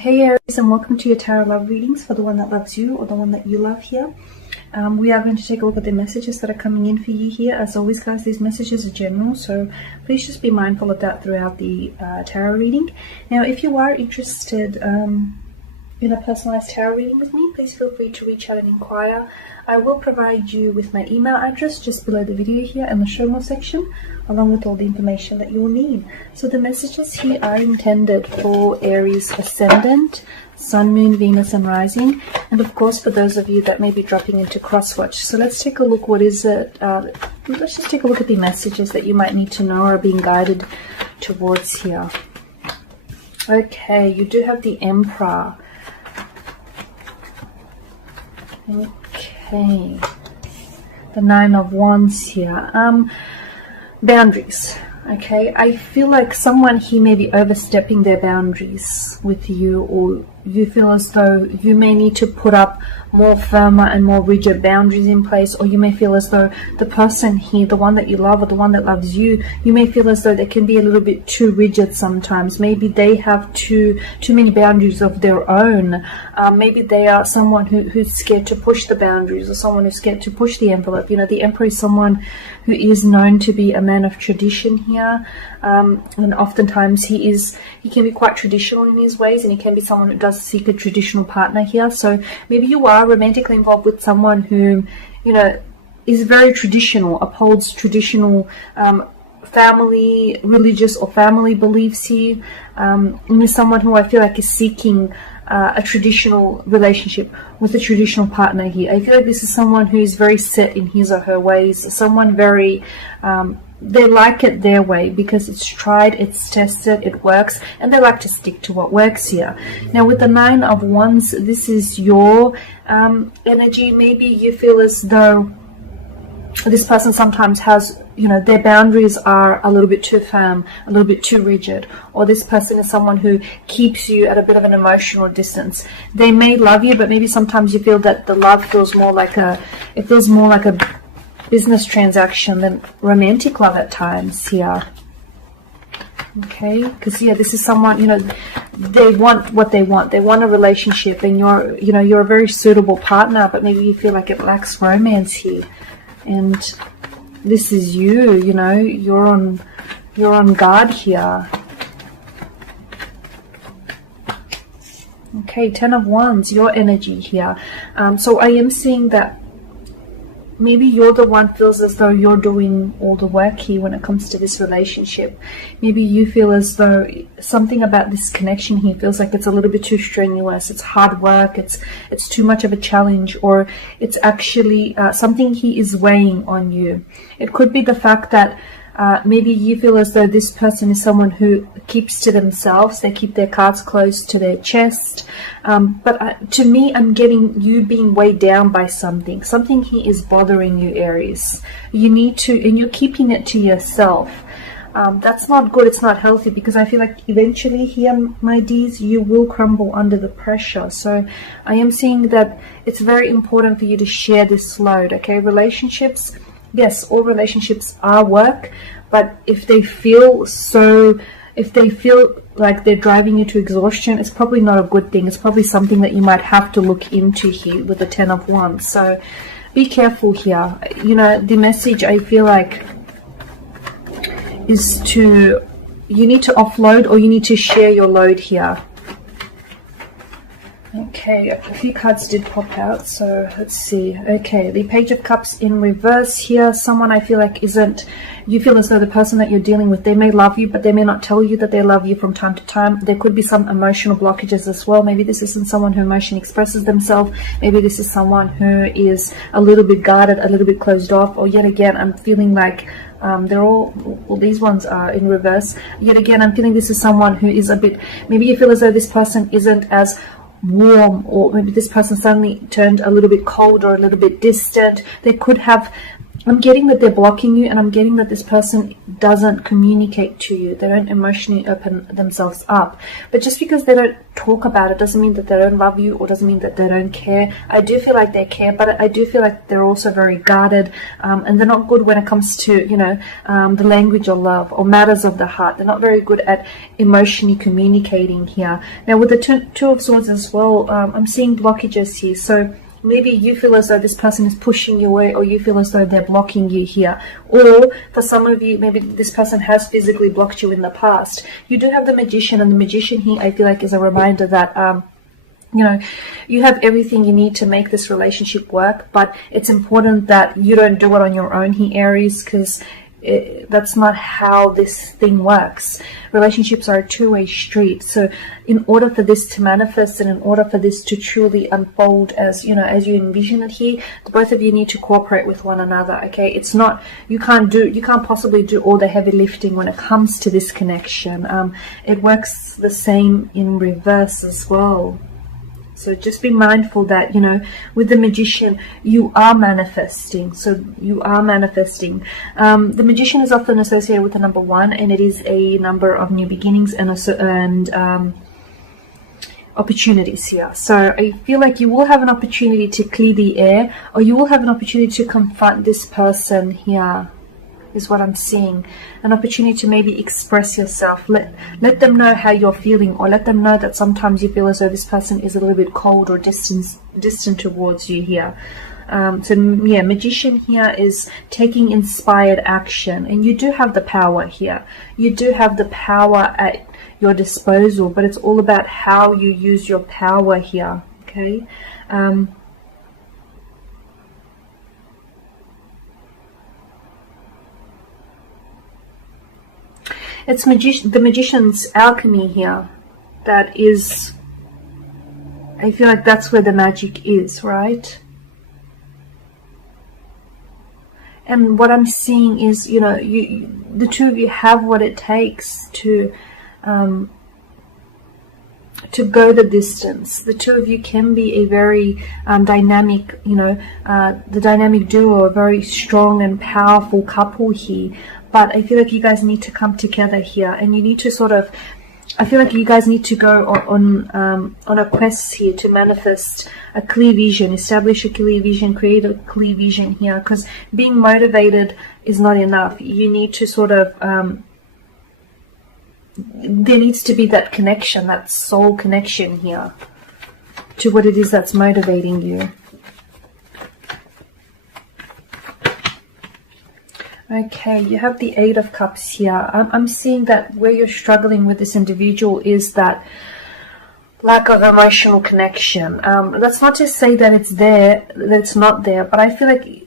Hey Aries, and welcome to your tarot love readings for the one that loves you or the one that you love here. We are going to take a look at the messages that are coming in for you here. As always, guys, these messages are general, so please just be mindful of that throughout the tarot reading. Now, if you are interested in a personalized tarot reading with me, please feel free to reach out and inquire. I will provide you with my email address just below the video here in the show more section, along with all the information that you will need. So the messages here are intended for Aries ascendant, Sun, Moon, Venus, and Rising, and of course for those of you that may be dropping into crosswatch. So let's take a look. What is it? Let's just take a look at the messages that you might need to know or are being guided towards here. Okay, you do have the Emperor. Okay, the Nine of Wands here. Boundaries. Okay, I feel like someone here may be overstepping their boundaries with you, or you feel as though you may need to put up more firmer and more rigid boundaries in place, or you may feel as though the person here, the one that you love or the one that loves you, you may feel as though they can be a little bit too rigid sometimes. Maybe they have too many boundaries of their own. Maybe they are someone who's scared to push the boundaries, or someone who's scared to push the envelope. You know, the Emperor is someone who is known to be a man of tradition here, and oftentimes he can be quite traditional in his ways, and he can be someone who does seek a traditional partner here. So maybe you are romantically involved with someone who, you know, is very traditional, upholds traditional family, religious or family beliefs here, and is someone who I feel like is seeking a traditional relationship with a traditional partner here. I feel like this is someone who is very set in his or her ways, someone very they like it their way because it's tried, it's tested, it works, and they like to stick to what works here. Now with the Nine of Wands, this is your energy. Maybe you feel as though this person sometimes has, you know, their boundaries are a little bit too firm, a little bit too rigid, or this person is someone who keeps you at a bit of an emotional distance. They may love you, but maybe sometimes you feel that the love feels more like a business transaction than romantic love at times here. Okay, because yeah, this is someone, you know, they want what they want. They want a relationship, and you're a very suitable partner, but maybe you feel like it lacks romance here. And this is you know, you're on guard here. Okay, Ten of Wands, your energy here. So I am seeing that maybe you're the one feels as though you're doing all the work here when it comes to this relationship. Maybe you feel as though something about this connection here feels like it's a little bit too strenuous, it's hard work, it's too much of a challenge, or it's actually something he is weighing on you. It could be the fact that maybe you feel as though this person is someone who keeps to themselves. They keep their cards close to their chest. But to me, I'm getting you being weighed down by something. Something here is bothering you, Aries. You need to, and you're keeping it to yourself. That's not good. It's not healthy, because I feel like eventually here, my dears, you will crumble under the pressure. So I am seeing that it's very important for you to share this load. Okay, relationships. Yes, all relationships are work, but if they feel like they're driving you to exhaustion, it's probably not a good thing. It's probably something that you might have to look into here with the Ten of Wands. So be careful here. You know, the message I feel like is you need to offload, or you need to share your load here. Okay, a few cards did pop out, so let's see. Okay, the Page of Cups in reverse here. Someone I feel like you feel as though the person that you're dealing with, they may love you, but they may not tell you that they love you from time to time. There could be some emotional blockages as well. Maybe this isn't someone who emotionally expresses themselves. Maybe this is someone who is a little bit guarded, a little bit closed off, or yet again, I'm feeling like these ones are in reverse. Yet again, I'm feeling this is someone who is a bit, maybe you feel as though this person isn't as warm, or maybe this person suddenly turned a little bit cold or a little bit distant. They could have I'm getting that they're blocking you, and I'm getting that this person doesn't communicate to you. They don't emotionally open themselves up. But just because they don't talk about it doesn't mean that they don't love you, or doesn't mean that they don't care. I do feel like they care, but I do feel like they're also very guarded, and they're not good when it comes to, you know, the language of love or matters of the heart. They're not very good at emotionally communicating here. Now with the Two of Swords as well, I'm seeing blockages here. So maybe you feel as though this person is pushing you away, or you feel as though they're blocking you here. Or for some of you, maybe this person has physically blocked you in the past. You do have the Magician, and the Magician here, I feel like, is a reminder that, you know, you have everything you need to make this relationship work, but it's important that you don't do it on your own here, Aries, because that's not how this thing works. Relationships are a two-way street. So in order for this to manifest, and in order for this to truly unfold as, you know, as you envision it here, the both of you need to cooperate with one another. Okay, it's not, you can't possibly do all the heavy lifting when it comes to this connection. It works the same in reverse as well. So just be mindful that, you know, with the Magician, you are manifesting. So you are manifesting. The Magician is often associated with the number 1, and it is a number of new beginnings and opportunities here. So I feel like you will have an opportunity to clear the air, or you will have an opportunity to confront this person here, is what I'm seeing. An opportunity to maybe express yourself. Let them know how you're feeling, or let them know that sometimes you feel as though this person is a little bit cold or distant towards you here. So yeah, Magician here is taking inspired action, and you do have the power here. You do have the power at your disposal, but it's all about how you use your power here. Okay. It's the Magician's alchemy here. That is, I feel like that's where the magic is, right? And what I'm seeing is, you know, the two of you have what it takes to go the distance. The two of you can be a very dynamic, you know, the dynamic duo, a very strong and powerful couple here. But I feel like you guys need to come together here, and you need to sort of, I feel like you guys need to go on a quest here to manifest a clear vision, establish a clear vision, create a clear vision here, because being motivated is not enough. You need to sort of, there needs to be that connection, that soul connection here to what it is that's motivating you. Okay, you have the Eight of Cups here. I'm seeing that where you're struggling with this individual is that lack of emotional connection. That's not to say that it's there, that it's not there, but I feel like,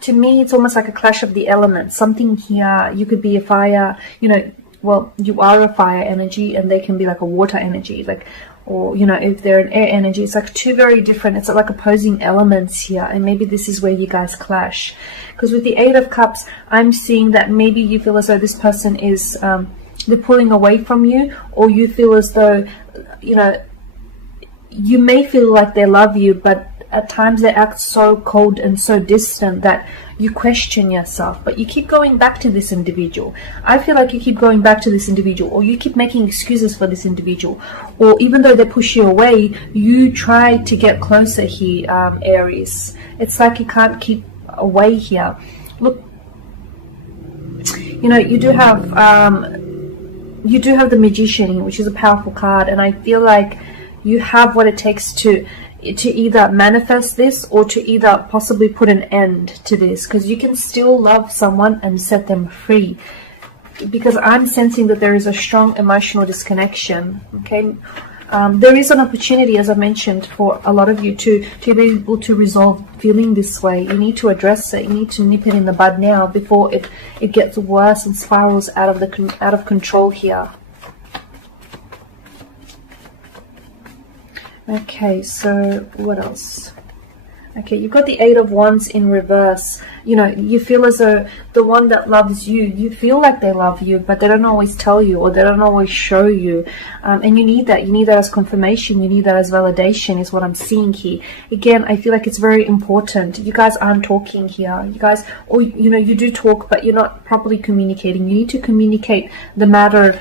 to me, it's almost like a clash of the elements. Something here, you could be a fire, you know, well, you are a fire energy, and they can be like a water energy, like, or, you know, if they're an air energy, it's like two very different, it's like opposing elements here, and maybe this is where you guys clash. Because with the Eight of Cups, I'm seeing that maybe you feel as though this person is, they're pulling away from you, or you feel as though, you know, you may feel like they love you, but at times they act so cold and so distant that you question yourself, but you keep going back to this individual. I feel like you keep going back to this individual, or you keep making excuses for this individual, or even though they push you away, you try to get closer here, Aries. It's like you can't keep away here. Look, you know, you do have the Magician here, which is a powerful card, and I feel like you have what it takes to either manifest this, or to either possibly put an end to this, because you can still love someone and set them free, because I'm sensing that there is a strong emotional disconnection. Okay, there is an opportunity, as I mentioned, for a lot of you to be able to resolve feeling this way. You need to address it. You need to nip it in the bud now before it gets worse and spirals out of control here. Okay, so what else? Okay, you've got the Eight of Wands in reverse. You know, you feel as though the one that loves you, you feel like they love you, but they don't always tell you, or they don't always show you. And you need that. You need that as confirmation. You need that as validation, is what I'm seeing here. Again, I feel like it's very important. You guys aren't talking here. You guys, or, you know, you do talk, but you're not properly communicating. You need to communicate the matter,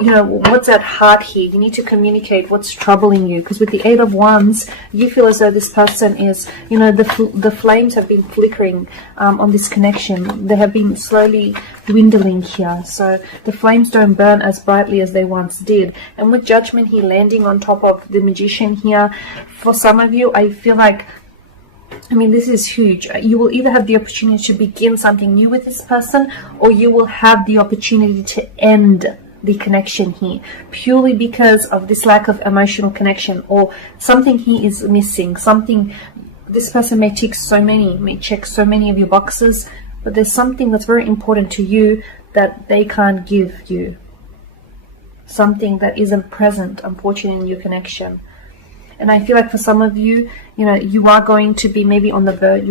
you know, what's at heart here. You need to communicate what's troubling you, because with the Eight of Wands, you feel as though this person is, you know, the flames have been flickering on this connection. They have been slowly dwindling here, so the flames don't burn as brightly as they once did. And with Judgment here landing on top of the Magician here, for some of you, I feel like, I mean, this is huge. You will either have the opportunity to begin something new with this person, or you will have the opportunity to end the connection here, purely because of this lack of emotional connection, or something here is missing. Something, this person may check so many of your boxes, but there's something that's very important to you that they can't give you. Something that isn't present, unfortunately, in your connection. And I feel like for some of you, you know, you are going to be maybe on the verge,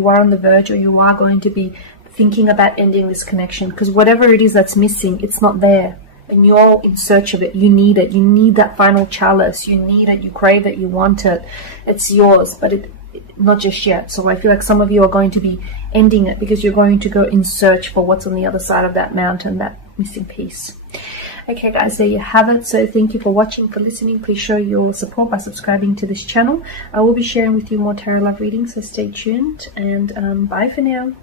or you are going to be thinking about ending this connection, because whatever it is that's missing, it's not there. And you're in search of it. You need it. You need that final chalice. You need it. You crave it. You want it. It's yours, but not just yet. So I feel like some of you are going to be ending it, because you're going to go in search for what's on the other side of that mountain, that missing piece. Okay guys, there you have it. So thank you for watching, for listening. Please show your support by subscribing to this channel. I will be sharing with you more tarot love readings, so stay tuned, and bye for now.